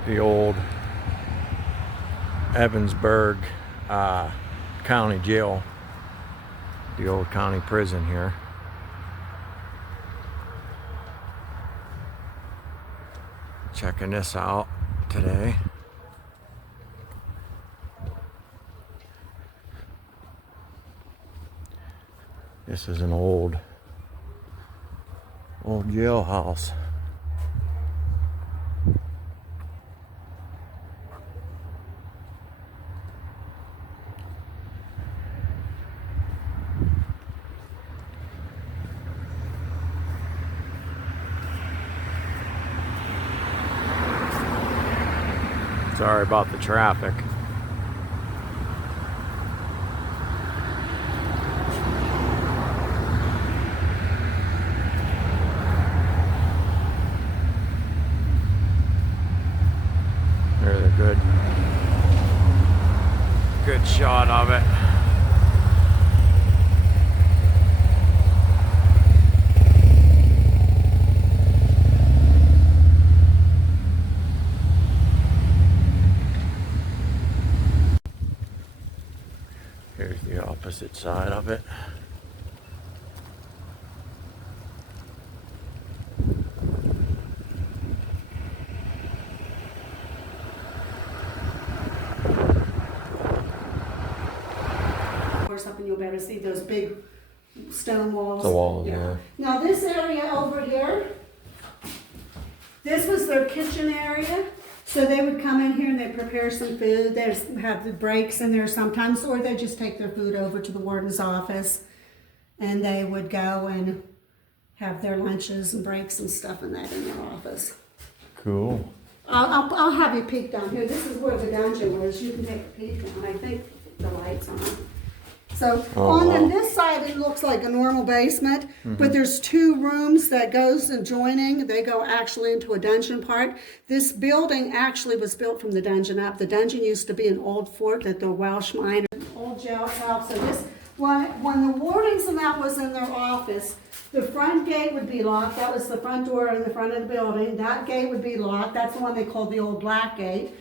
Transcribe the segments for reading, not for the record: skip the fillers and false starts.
at the old Ebensburg County Jail, the old county prison here. Checking this out today. This is an old jailhouse. Sorry about the traffic. There's a good shot of it. Here's the opposite side of it. Or something, you'll be able to see those big stone walls. The walls, yeah. Now this area over here, this was their kitchen area. So they would come in here and they'd prepare some food. They'd have the breaks in there sometimes, or they'd just take their food over to the warden's office and they would go and have their lunches and breaks and stuff in their office. Cool. I'll have you peek down here. This is where the dungeon was. You can take a peek down. I think the light's on. So on this side, it looks like a normal basement, but there's two rooms that goes adjoining. They go actually into a dungeon part. This building actually was built from the dungeon up. The dungeon used to be an old fort that the Welsh miners, old jail house. So this, when the wardens and that was in their office, the front gate would be locked. That was the front door in the front of the building. That gate would be locked. That's the one they called the old black gate.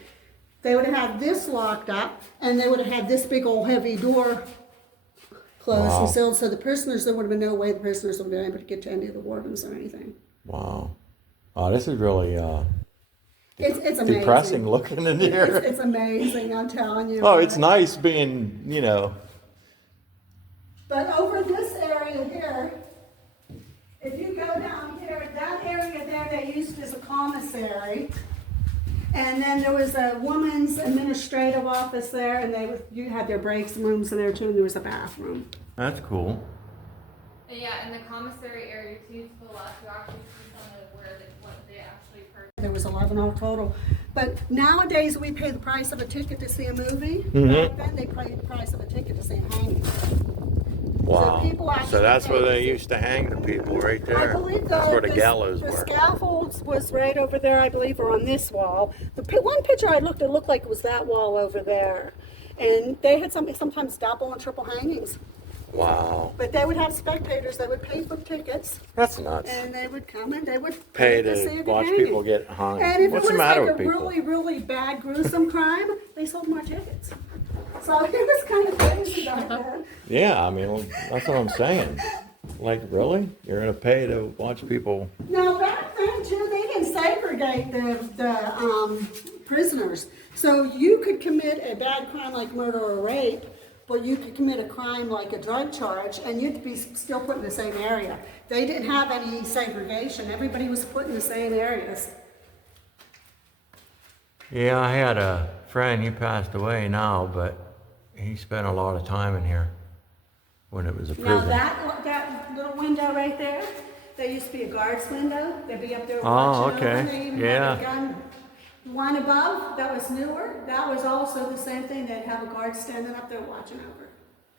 They would have had this locked up, and they would have had this big old heavy door closed and sealed, so the prisoners, there would have been no way the prisoners would have been able to get to any of the wardens or anything. Wow. Oh, this is really It's amazing. depressing looking in here. It's amazing, I'm telling you. Oh, it's nice being, you know. But over this area here, if you go down here, that area there they used as a commissary. And then there was a woman's administrative office there, and you had their breaks rooms in there too, and there was a bathroom. That's cool. Yeah, in the commissary area too, to the left, you actually see some of what they actually purchased. There was 11 all total. But nowadays we pay the price of a ticket to see a movie. Back then they paid the price of a ticket to see a hanging. Wow. So that's where they pay. used to hang the people, right there. I believe that's where the gallows the were. scaffolds was right over there, I believe, or on this wall. The one picture I looked, it looked like it was that wall over there. And they had sometimes double and triple hangings. Wow. But they would have spectators, they would pay for tickets. That's nuts. And they would come and they would Pay see to it watch hanging. people get hung. And if What's it the was matter like with a people? really, really bad, gruesome crime, they sold more tickets. So it was kind of crazy back then. Yeah, I mean, that's what I'm saying. Like, really? You're going to pay to watch people? Now, back then, too, they didn't segregate the prisoners. So you could commit a bad crime like murder or rape, but you could commit a crime like a drug charge, and you'd be still put in the same area. They didn't have any segregation. Everybody was put in the same areas. Yeah, I had a friend, he passed away now, but he spent a lot of time in here when it was a prison. Now that little window right there, there used to be a guard's window. They'd be up there Oh, watching okay. over. They even Yeah. had a gun. One above, that was newer. That was also the same thing. They'd have a guard standing up there watching over.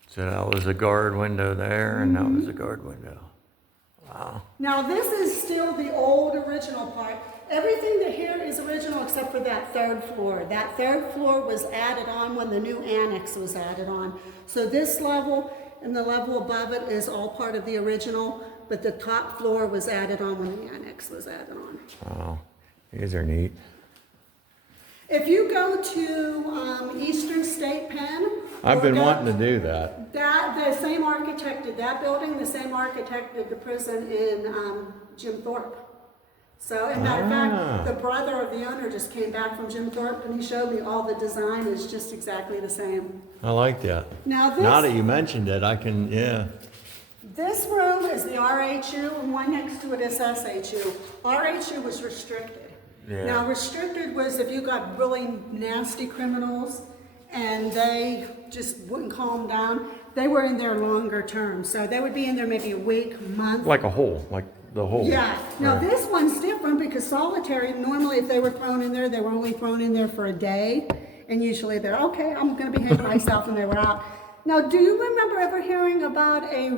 So that was a guard window there, and that was a guard window. Wow. Now this is still the old original part. Everything that here is original except for that third floor. That third floor was added on when the new annex was added on. So this level and the level above it is all part of the original, but the top floor was added on when the annex was added on. Wow. These are neat. If you go to Eastern State Pen. I've been wanting to do that. The same architect did that building, the same architect did the prison in Jim Thorpe. So, as a matter of fact, the brother of the owner just came back from Jim Thorpe and he showed me all the design is just exactly the same. I like that. Now That you mentioned it, I can, yeah. This room is the RHU and one next to it is SHU. RHU was restricted. Yeah. Now restricted was if you got really nasty criminals and they just wouldn't calm down, they were in there longer term. So they would be in there maybe a week, month. Like a hole, like the hole. Yeah. Now Right. this one's different because solitary, normally if they were thrown in there, they were only thrown in there for a day. And usually they're, okay, I'm gonna behave myself and they were out. Now, do you remember ever hearing about a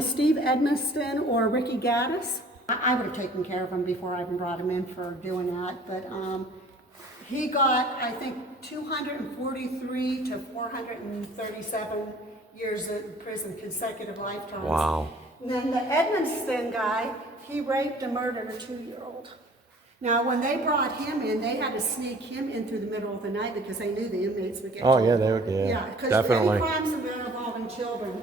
Steve Edmiston or Ricky Gaddis? I would have taken care of him before I even brought him in for doing that, but he got, I think, 243 to 437 years in prison, consecutive lifetimes. Wow. And then the Edmiston guy, he raped and murdered a 2-year-old. Now, when they brought him in, they had to sneak him in through the middle of the night because they knew the inmates would get Oh, killed. yeah, they would, yeah, Yeah, because definitely. any crimes involving children.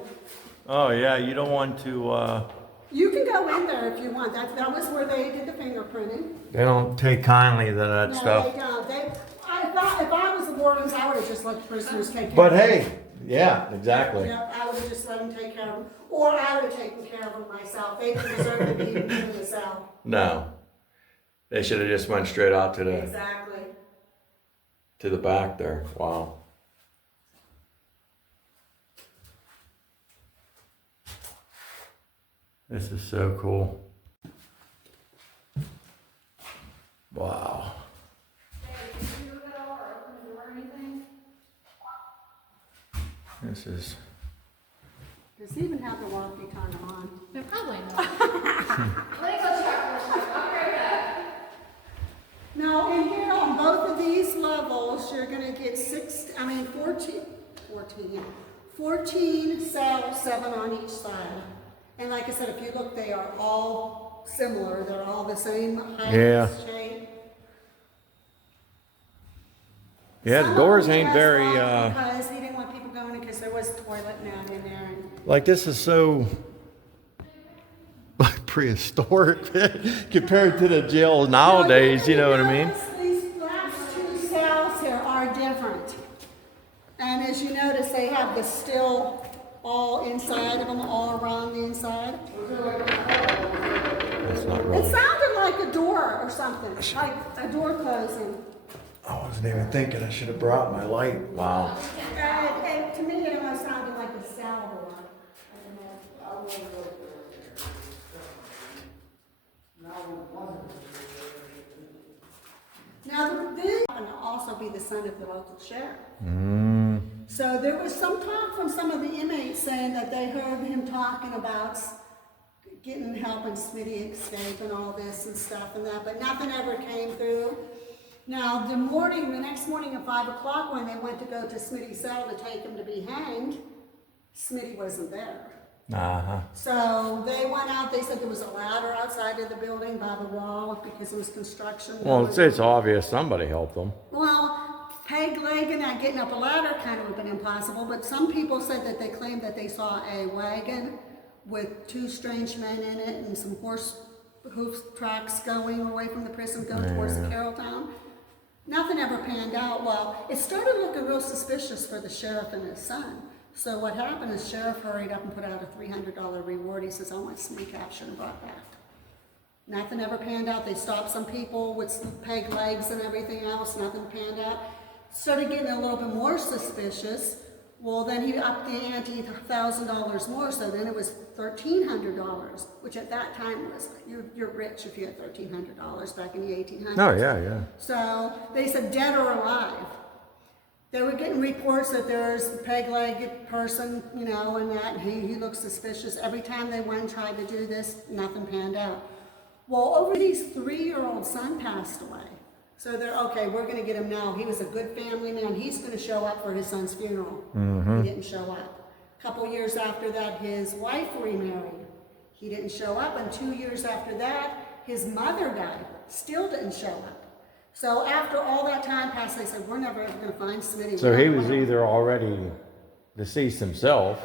Oh, yeah, you don't want to, You can go in there if you want. That was where they did the fingerprinting. they don't take kindly to that No, stuff. they don't. If I was the wardens, I would have just let the prisoners take care But of them. hey, yeah, exactly. Yeah, I would have just let them take care of them. Or I would have taken care of them myself. They didn't deserve to be in the cell. No. They should have just went straight out to Exactly. the back there. Wow. This is so cool. Wow. Hey, did you move at all or open the door or anything? This is, Does he even have the walkie turned on? No, probably not. Let me go check real quick. I'll be right back. Now, in here on both of these levels, you're gonna get 14 cells, 7 on each side. And like I said, if you look, they are all similar. They're all the same height, Yeah. shape. yeah, Some the of doors them ain't just very, locked because he didn't want people going in because there was a toilet now in there. And like this is so prehistoric compared to the jail nowadays, you know what I mean? Notice these last 2 cells here are different. And as you notice, they have the still all inside of them, all around the inside. That's not It really. sounded like a door or something, like a door closing. I wasn't even thinking I should have brought my light. Wow. And to me, it almost sounded like a cell door. Now, this happened to also be the son of the local sheriff. So there was some talk from some of the inmates saying that they heard him talking about getting help in Smitty escape and all this and stuff and that, but nothing ever came through. Now, the next morning at 5 o'clock when they went to go to Smitty's cell to take him to be hanged, Smitty wasn't there. Uh-huh. So they went out, they said there was a ladder outside of the building by the wall because it was construction. Well, it's obvious somebody helped them. Well, peg leg and that getting up a ladder kind of would have been impossible, but some people said that they claimed that they saw a wagon with 2 strange men in it and some horse hoof tracks going away from the prison going towards the Carrolltown. Nothing ever panned out. Well, it started looking real suspicious for the sheriff and his son. So what happened is sheriff hurried up and put out a $300 reward. He says, I want Smitty captured and brought back. Nothing ever panned out. They stopped some people with some peg legs and everything else. Nothing panned out. Started getting a little bit more suspicious. Well, then he upped the ante $1,000 more, so then it was $1,300, which at that time was, you're rich if you had $1,300 back in the 1800s. Oh, yeah. So they said dead or alive. They were getting reports that there's a peg-legged person, you know, and that he looks suspicious. Every time they went and tried to do this, nothing panned out. Well, over his 3-year-old son passed away. So they're, okay, we're going to get him now. He was a good family man. He's going to show up for his son's funeral. He didn't show up. A couple years after that, his wife remarried. He didn't show up. And 2 years after that, his mother died. Still didn't show up. So after all that time passed, they said, we're never ever gonna find Smitty. So he was either already deceased himself,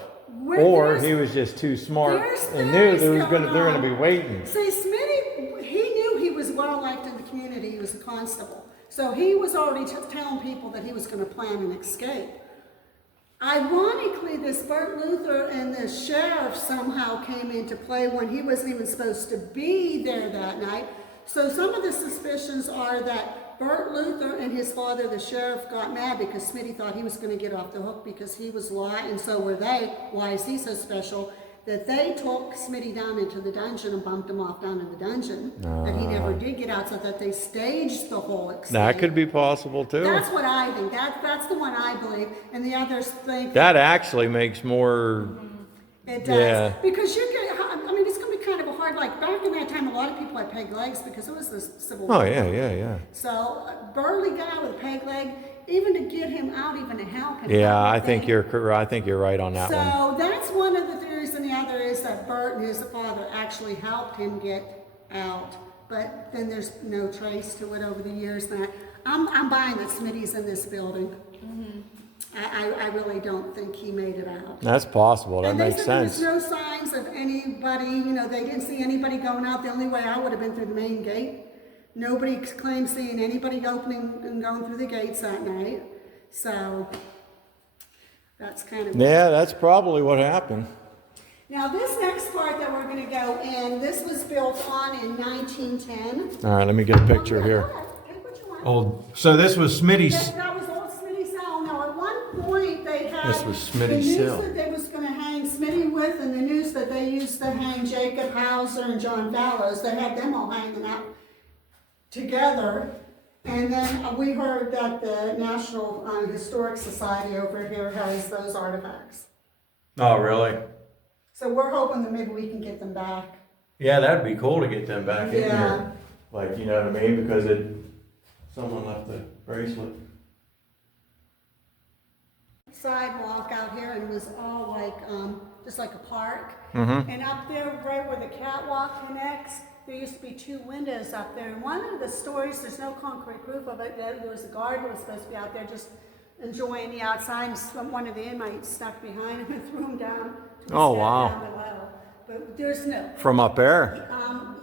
Where or there's- he was just too smart there's and knew things they're going gonna on. be waiting. See, Smitty, he knew he was well liked in the community. He was a constable. So he was already telling people that he was going to plan an escape. Ironically, this Bert Luther and the sheriff somehow came into play when he wasn't even supposed to be there that night. So some of the suspicions are that Bert Luther and his father, the sheriff, got mad because Smitty thought he was going to get off the hook because he was law, and so were they. Why is he so special? That they took Smitty down into the dungeon and bumped him off down in the dungeon. That he never did get out, so that they staged the whole escape. That could be possible too. That's what I think. That's the one I believe. And the others think That actually makes more. it does. Yeah. Because you get, I mean, it's going to be kind of a hard, like back in that time, a lot of people had peg legs because it was the Civil War. Oh yeah. So a burly guy with a peg leg, even to get him out, even to help him. Yeah, I think you're right on that one. So that's one of the theories, and the other is that Bert and his father actually helped him get out. But then there's no trace to it over the years. And I'm buying that Smitty's in this building. I really don't think he made it out. That's possible. That And they makes said sense. there was no signs of anybody, they didn't see anybody going out. The only way I would have been through the main gate. Nobody claimed seeing anybody opening and going through the gates that night. So that's kind of... Yeah, that's probably what happened. Now this next part that we're going to go in, this was built on in 1910. All right, let me get a picture Okay, here. go ahead. Take what you want. Old. So this was Smitty's. That was old Smitty cell. Now at one point they had This was the Smitty's noose cell. that they was going to hang Smitty with, and the noose that they used to hang Jacob Hauser and John Fallows. They had them all hanging out together. And then we heard that the National Historic Society over here has those artifacts. Oh, really? So we're hoping that maybe we can get them back. Yeah, that'd be cool to get them back in Yeah. here. Like, you know what I mean? Because someone left the bracelet. Sidewalk out here, and it was all like, just like a park. Mm-hmm. And up there, right where the catwalk connects, there used to be two windows up there. And one of the stories, there's no concrete roof of it, there was a guard who was supposed to be out there just enjoying the outside, and one of the inmates stuck behind him and threw him down. To a Oh, step wow. Down below. But there's no. From up there?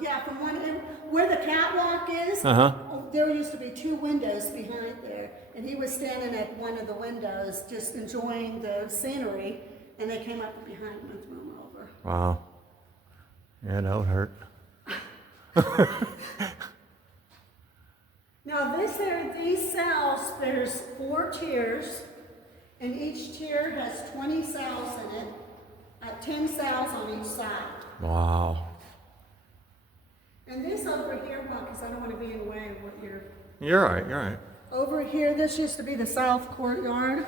Yeah, from one end, where the catwalk is, Uh-huh. there used to be two windows behind there. And he was standing at one of the windows, just enjoying the scenery, and they came up behind him and threw him over. Wow. Yeah, that would hurt. Now these cells, there's 4 tiers, and each tier has 20 cells in it, 10 cells on each side. Wow. And this over here, well, because I don't want to be in the way of what you're... You're right, you're right. Over here, this used to be the south courtyard.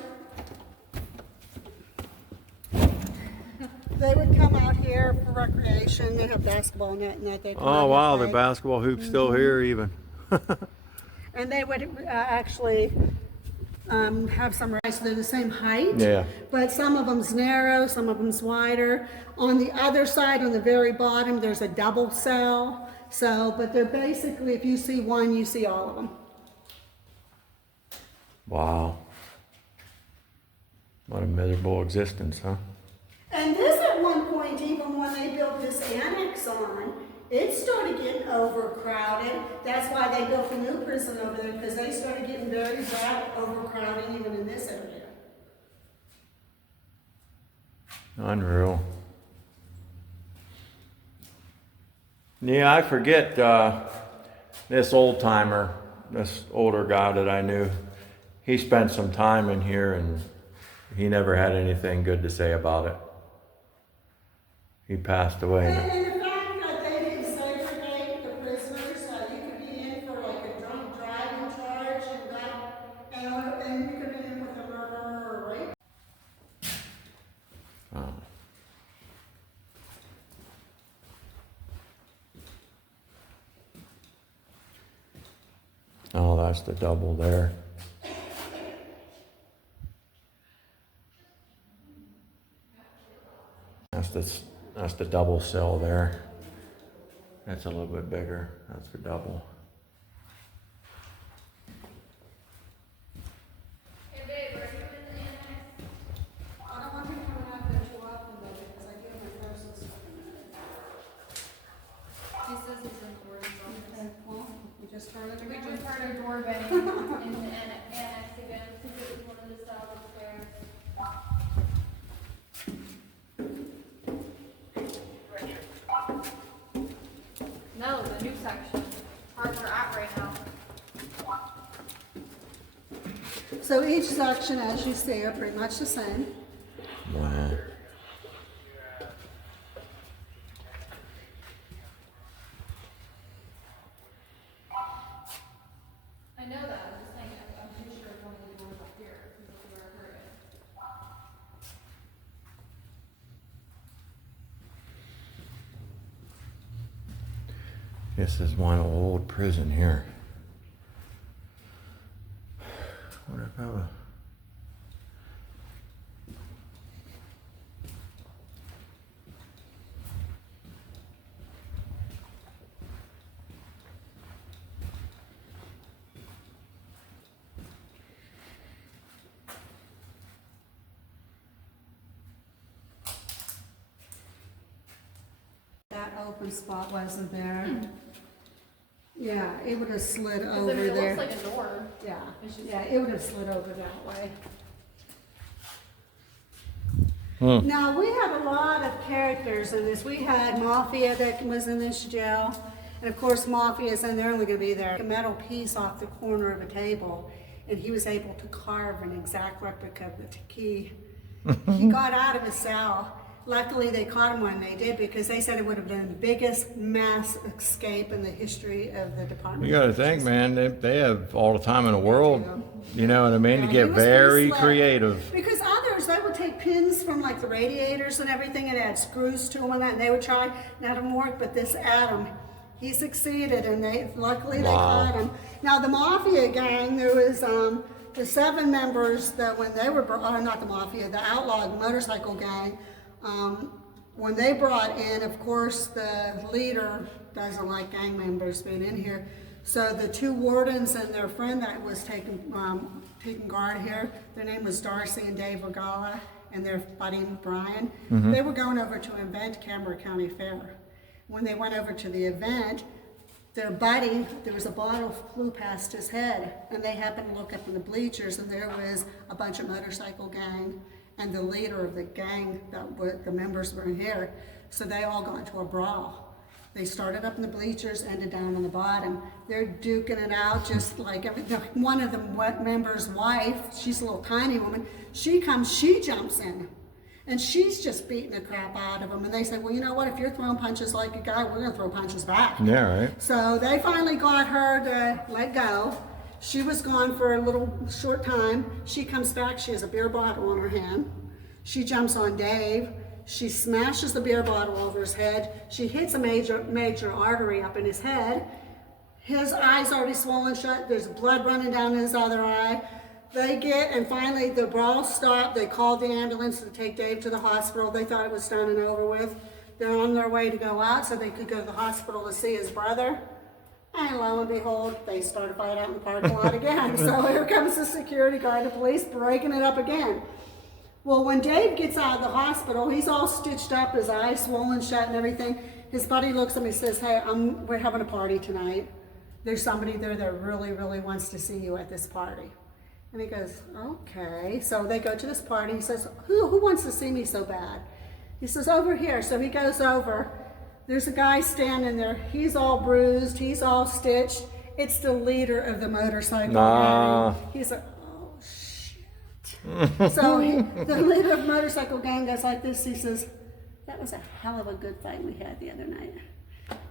They would come out here for recreation. They have basketball net and that. They come Oh, out wow, and the play. basketball hoop's still here even. And they would actually have some rights. They're the same height. Yeah. But some of them's narrow, some of them's wider. On the other side, on the very bottom, there's a double cell. So, but they're basically, if you see one, you see all of them. Wow. What a miserable existence, huh? And this at one point, even when they built this annex on, it started getting overcrowded. That's why they built the new prison over there, because they started getting very bad overcrowding even in this area. Unreal. Yeah, I forget this old timer, this older guy that I knew. He spent some time in here and he never had anything good to say about it. He passed away. And the fact that they didn't segregate the prisoners, you could be in for like a drunk driving charge and you could be in with a murder or a rape. Oh. Oh, that's the double there. That's the double cell there. That's a little bit bigger. That's the double. just heard it We again. just heard a door bang in the annex again, because it was one of the cells upstairs. No, the new section. Where we're at right now. So each section, as you see, are pretty much the same. Wow. I know that, I'm just saying, I'm pretty sure it's one of the doors up here, because we were heard it. This is one old prison here. What about That open spot wasn't there. Yeah, it would have slid over Because it there. looks like a door. Yeah, It's just- yeah, it would have slid over that way. Hmm. Now, we had a lot of characters in this. We had Mafia that was in this jail. And of course, Mafia's in there, only gonna be there. A metal piece off the corner of a table. And he was able to carve an exact replica of the key. He got out of his cell. Luckily, they caught him when they did, because they said it would have been the biggest mass escape in the history of the department. you got to think, man? They have all the time in the world. You know what I mean? Yeah, To he get was pretty very slick. creative. Because others, they would take pins from like the radiators and everything and add screws to them and that, and they would try, that didn't work, but this Adam, he succeeded, and luckily they Wow. caught him. Now the Mafia gang, there was the 7 members that when they were, not the Mafia, the outlawed motorcycle gang, when they brought in, of course, the leader doesn't like gang members being in here. So the 2 wardens and their friend that was taking guard here, their name was Darcy and Dave Regala, and their buddy Brian. They were going over to an event, Cambria County Fair. When they went over to the event, their buddy, there was a bottle flew past his head, and they happened to look up in the bleachers, and there was a bunch of motorcycle gang, and the leader of the gang, the members were in here, so they all got into a brawl. They started up in the bleachers, ended down on the bottom. They're duking it out, just like one of the members' wife, she's a little tiny woman, she jumps in, and she's just beating the crap out of them. And they said, well, you know what, if you're throwing punches like a guy, we're gonna throw punches back. Yeah, right. So they finally got her to let go. She was gone for a little short time. She comes back, she has a beer bottle in her hand. She jumps on Dave. She smashes the beer bottle over his head. She hits a major artery up in his head. His eye's already swollen shut. There's blood running down his other eye. And finally the brawl stopped. They called the ambulance to take Dave to the hospital. They thought it was done and over with. They're on their way to go out so they could go to the hospital to see his brother. And lo and behold, they started a fight out in the parking lot again. So here comes the security guard, the police breaking it up again. Well, when Dave gets out of the hospital, he's all stitched up, his eyes swollen shut and everything. His buddy looks at me and says, hey, we're having a party tonight. There's somebody there that really, really wants to see you at this party. And he goes, okay. So they go to this party. He says, who wants to see me so bad? He says, over here. So he goes over. There's a guy standing there. He's all bruised. He's all stitched. It's the leader of the motorcycle gang. He's like, oh, shit. So the leader of the motorcycle gang goes like this. He says, that was a hell of a good fight we had the other night.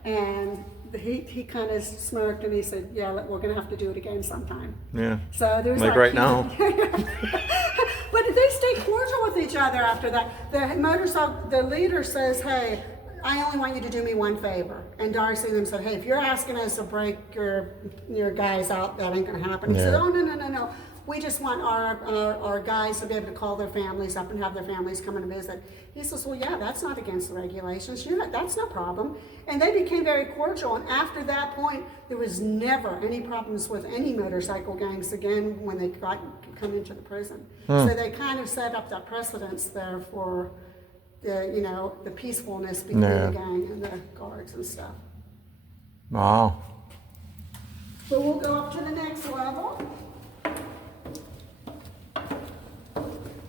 And he kind of smirked and he said, yeah, we're going to have to do it again sometime. Yeah. So there's Like right now. But they stay cordial with each other after that. The leader says, hey, I only want you to do me one favor. And Darcy and them said, hey, if you're asking us to break your guys out, that ain't going to happen. He said, oh, no. We just want our guys to be able to call their families up and have their families come and visit. He says, well, yeah, that's not against the regulations. That's no problem. And they became very cordial. And after that point, there was never any problems with any motorcycle gangs again when they come into the prison. So they kind of set up that precedence there for the peacefulness between the gang and the guards and stuff. Wow. So we'll go up to the next level.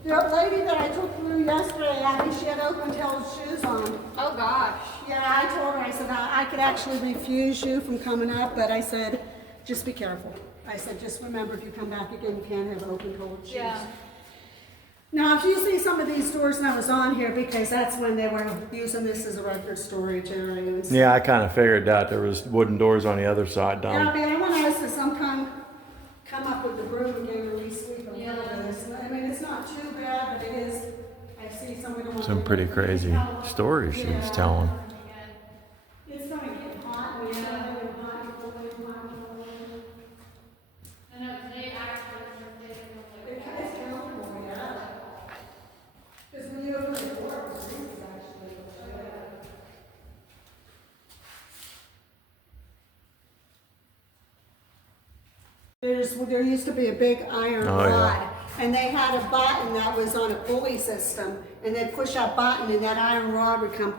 The lady that I took through yesterday, Abby, she had open-toed shoes on. Oh gosh. Yeah, I told her, I said, I could actually refuse you from coming up, but I said, just be careful. I said, just remember, if you come back again, you can't have open-toed shoes. Yeah. Now, if you see some of these doors, and I was on here because that's when they were using this as a record storage area. And stuff. Yeah, I kind of figured that there was wooden doors on the other side Yeah, down. I mean, I want us to sometime come up with the broom again and re-sweep a little bit. I mean, it's not too bad, but it is. I see some of them. Some pretty crazy stories she was telling. It's gonna get hot. And hot. I know today actually It's comfortable, yeah. Because when you open the door, it's actually. There used to be a big iron Oh, yeah. rod, and they had a button that was on a pulley system, and they'd push that button, and that iron rod would come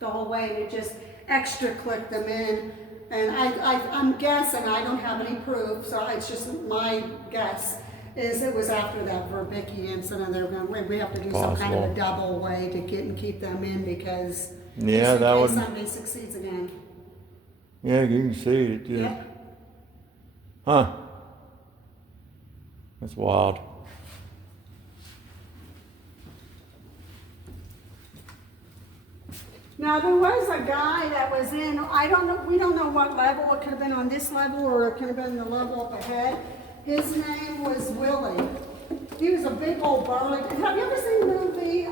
the whole way, and it just extra clicked them in. And I'm guessing, I don't have any proof, so it's just my guess, is it was after that Verbicki incident. They're going, we have to do some kind of a Possible. double way to get and keep them in because Yeah, just in that case would. somebody succeeds again. Yeah, you can see it. Yeah. Yep. Huh. That's wild. Now, there was a guy that was in, I don't know, we don't know what level, it could have been on this level or it could have been the level up ahead. His name was Willie. He was a big old burly. Have you ever seen the movie,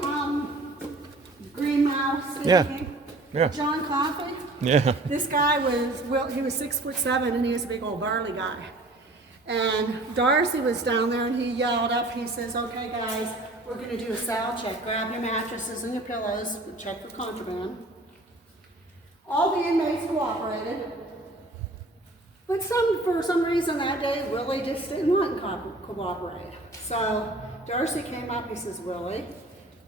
Green Mouse? Yeah. Yeah. John Coffey? Yeah. This guy was, well, he was 6'7" and he was a big old burly guy. And Darcy was down there and he yelled up, he says, okay guys, we're gonna do a cell check. Grab your mattresses and your pillows, check for contraband. All the inmates cooperated. But for some reason that day, Willie just didn't want to cooperate. So Darcy came up, he says, Willie,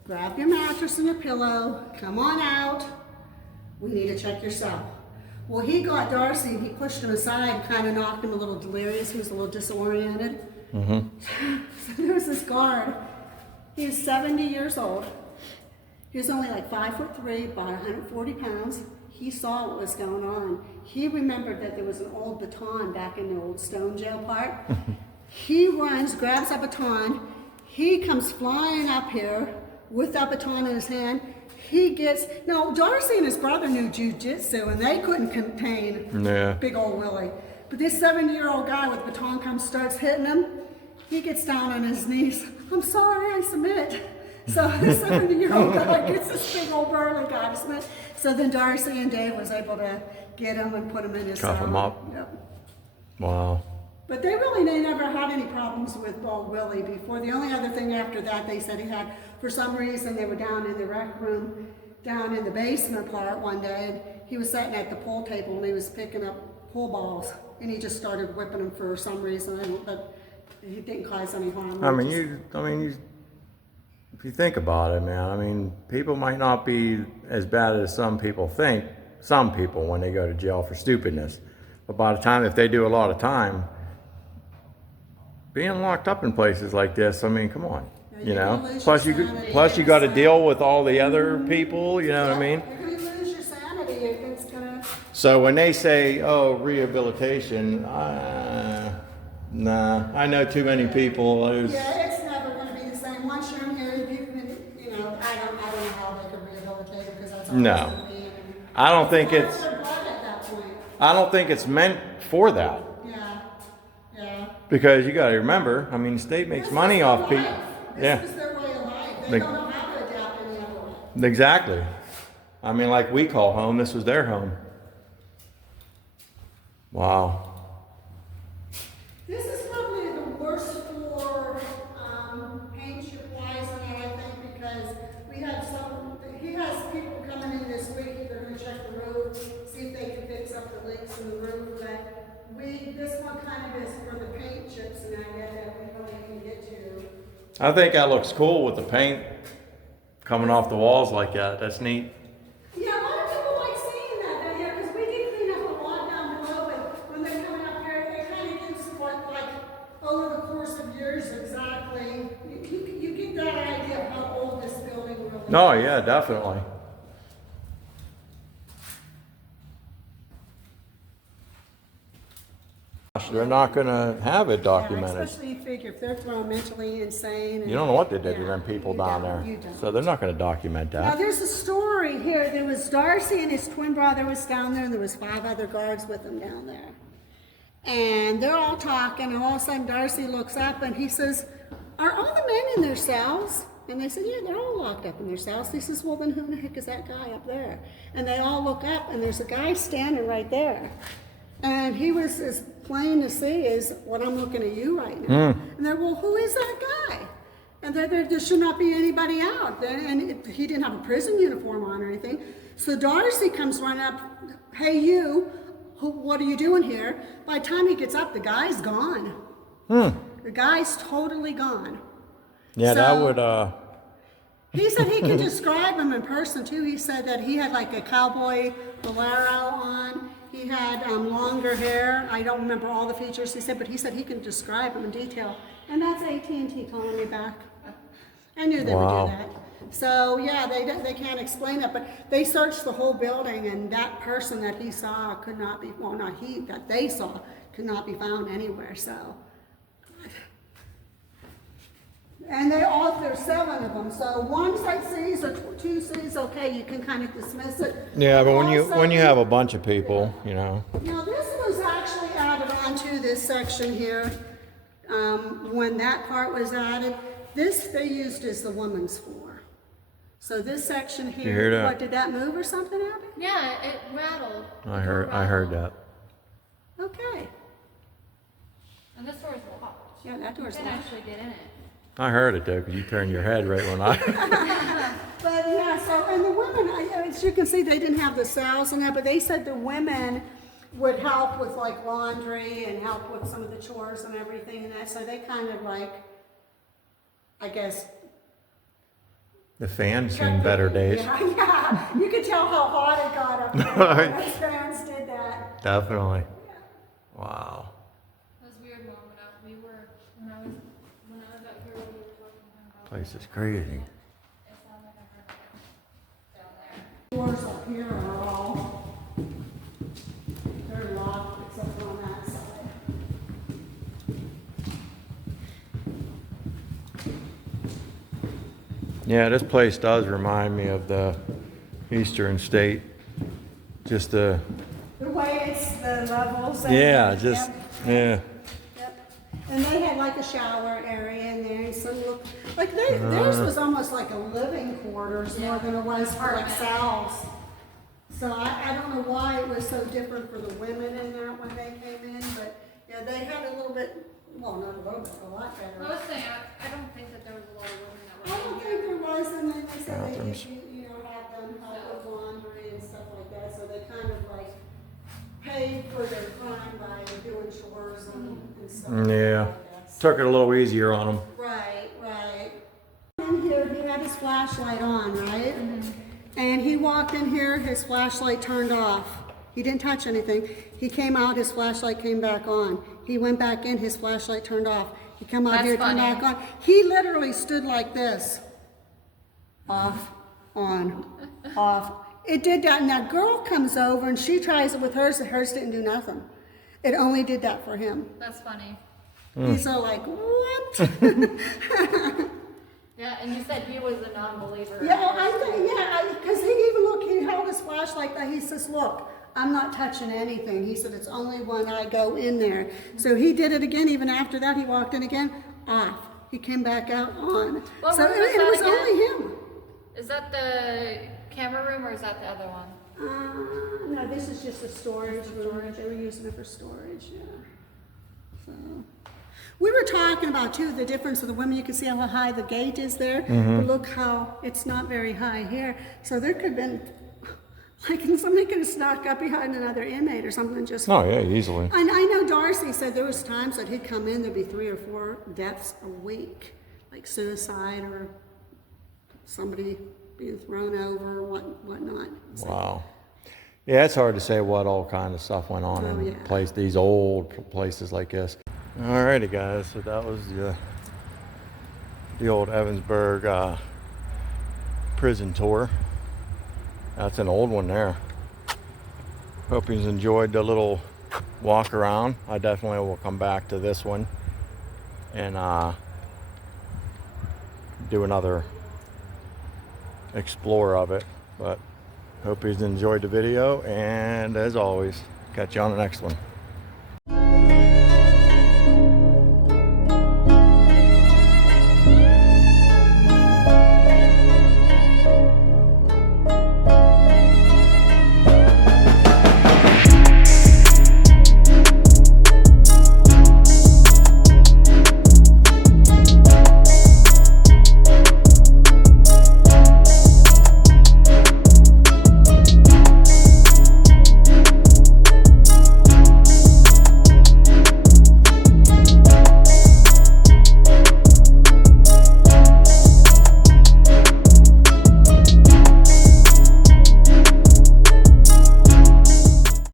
grab your mattress and your pillow, come on out. We need to check your cell. Well, he got Darcy, he pushed him aside, kind of knocked him a little delirious, he was a little disoriented. Mm-hmm. So there was this guard, he was 70 years old. He was only like 5'3", about 140 pounds. He saw what was going on. He remembered that there was an old baton back in the old stone jail part. He runs, grabs that baton. He comes flying up here with that baton in his hand. He gets, now Darcy and his brother knew jujitsu and they couldn't contain Yeah. big old Willie. But this 70-year-old guy with the baton starts hitting him. He gets down on his knees. I'm sorry, I submit. So this 70-year-old guy gets this big old burly guy to submit. So then Darcy and Dave was able to get him and put him in his Cuff cell. him up. Yep. Wow. But they never had any problems with old Willie before. The only other thing after that they said he had, for some reason they were down in the rec room, down in the basement part one day, and he was sitting at the pool table and he was picking up pool balls. And he just started whipping them for some reason, but he didn't cause any harm. I mean, if you think about it, man, I mean, people might not be as bad as some people think, some people, when they go to jail for stupidness. But by the time, if they do a lot of time, being locked up in places like this, I mean, come on, you know? Plus you got to deal with all the other people, you know what I mean? You're going to lose your sanity if it's going to... So when they say, oh, rehabilitation, nah, I know too many people who's... Yeah, it's never going to be the same. Once you're in here, you can, you know, I don't know how they could rehabilitate it because that's all No. it's going to be. I don't think it's... Their blood at that point. I don't think it's meant for that. Yeah, yeah. Because you got to remember, I mean, the state makes This money is off their people. life. Yeah, This is their way of life. They Like- don't know how to adapt any other way. exactly. I mean, like we call home, this was their home. Wow. This is probably the worst for paint chip wise in it, I think, because he has people coming in this week, they're gonna check the roof, see if they can fix up the leaks in the roof, but this one kind of is for the paint chips and that we really can get to. I think that looks cool with the paint coming off the walls like that. That's neat. Yeah, a lot of people like seeing that, yeah, because we did clean up a lot down below, but when they No, yeah, definitely. They're not gonna have it documented. Yeah, especially you figure if they're thrown mentally insane. You don't know what they did to Yeah, them people you down don't, there. you don't. So they're not gonna document Now that. there's a story here. There was Darcy and his twin brother was down there, and there was 5 other guards with them down there. And they're all talking, and all of a sudden Darcy looks up and he says, "Are all the men in their cells?" And they said, "Yeah, they're all locked up in their cells." He says, "Well, then who the heck is that guy up there?" And they all look up, and there's a guy standing right there. And he was as plain to see as what I'm looking at you right now. And they're, "Well, who is that guy?" And there should not be anybody out. And he didn't have a prison uniform on or anything. So Darcy comes running up, "Hey, you, what are you doing here?" By the time he gets up, the guy's gone. The guy's totally gone. Yeah, So- that would, He said he could describe him in person too. He said that he had like a cowboy bolero on. He had longer hair. I don't remember all the features he said, but he said he can describe him in detail. And that's AT&T calling me back. I knew they Wow. would do that. So yeah, they can't explain it, but they searched the whole building, and that person that he saw could not be, well, not he, that they saw could not be found anywhere. So. And there's 7 of them. So 1 site sees or 2 sees, okay, you can kind of dismiss it. yeah, but when All you seven- have a bunch of people, you know. Now this was actually added onto this section here. When that part was added, this they used as the women's floor. So this section here, You hear that? what, did that move or something, Abby? Yeah, it rattled. I heard that. Okay. And this door is locked. Yeah, that You door's can locked. actually get in it. I heard it though, because you turned your head right when I. But yeah, so, and the women, as you can see, they didn't have the cells and that, but they said the women would help with like laundry and help with some of the chores and everything and that, so they kind of like, I guess. The fan's seen better days. Yeah, you could tell how hot it got up there when those fans did that. Definitely. Wow. It was weird, Mom, when I was out here, we were talking about Place is crazy. it sounded like I heard it down there. Doors up here are all, they're locked except for on that side. Yeah, this place does remind me of the Eastern State. Just the, The way it's, the levels. and- yeah, just, Yep. yeah. Yep. And they had like a shower area in there, and some look, like theirs was almost like a living quarters more than it was for like cells. So I don't know why it was so different for the women in there when they came in, but yeah, they had a little bit, well, not a little bit, a lot I better. was saying, I don't think that there was a lot of women I that were don't in here. think there was, and then they said they Bathrooms. did, you know, have them help with laundry and stuff like that, so they kind of like paid for their time by doing chores and stuff like Yeah. that. Took it a little easier on them. Right, right. In here, he had his flashlight on, right? And he walked in here, his flashlight turned off. He didn't touch anything. He came out, his flashlight came back on. He went back in, his flashlight turned off. He come out That's here, turned funny. back on. He literally stood like this. Off, on, off. It did that, and that girl comes over and she tries it with hers, and hers didn't do nothing. It only did that for him. That's funny. He's all like, what? Yeah, and you said he was a non-believer. Yeah, I think, yeah, because he even looked, he held his flashlight, and he says, look, I'm not touching anything. He said, it's only when I go in there. So he did it again, even after that, he walked in again, off. He came back out on. What So room was it that was again? only him. Is that the camera room or is that the other one? No, this is just a storage room. They were using it for storage, yeah. So, we were talking about too, the difference of the women. You can see how high the gate is there. But look how it's not very high here. So there could have been, like somebody could have snuck up behind another inmate or something just. Oh, yeah, easily. And I know Darcy said there was times that he'd come in, there'd be 3 or 4 deaths a week, like suicide or somebody being thrown over, whatnot. So, Wow. Yeah, it's hard to say what all kind of stuff went on Oh, in yeah. these old places like this. Alrighty, guys. So that was the old Ebensburg prison tour. That's an old one there. Hope you enjoyed the little walk around. I definitely will come back to this one and do another explore of it. But hope you enjoyed the video, and as always, catch you on the next one.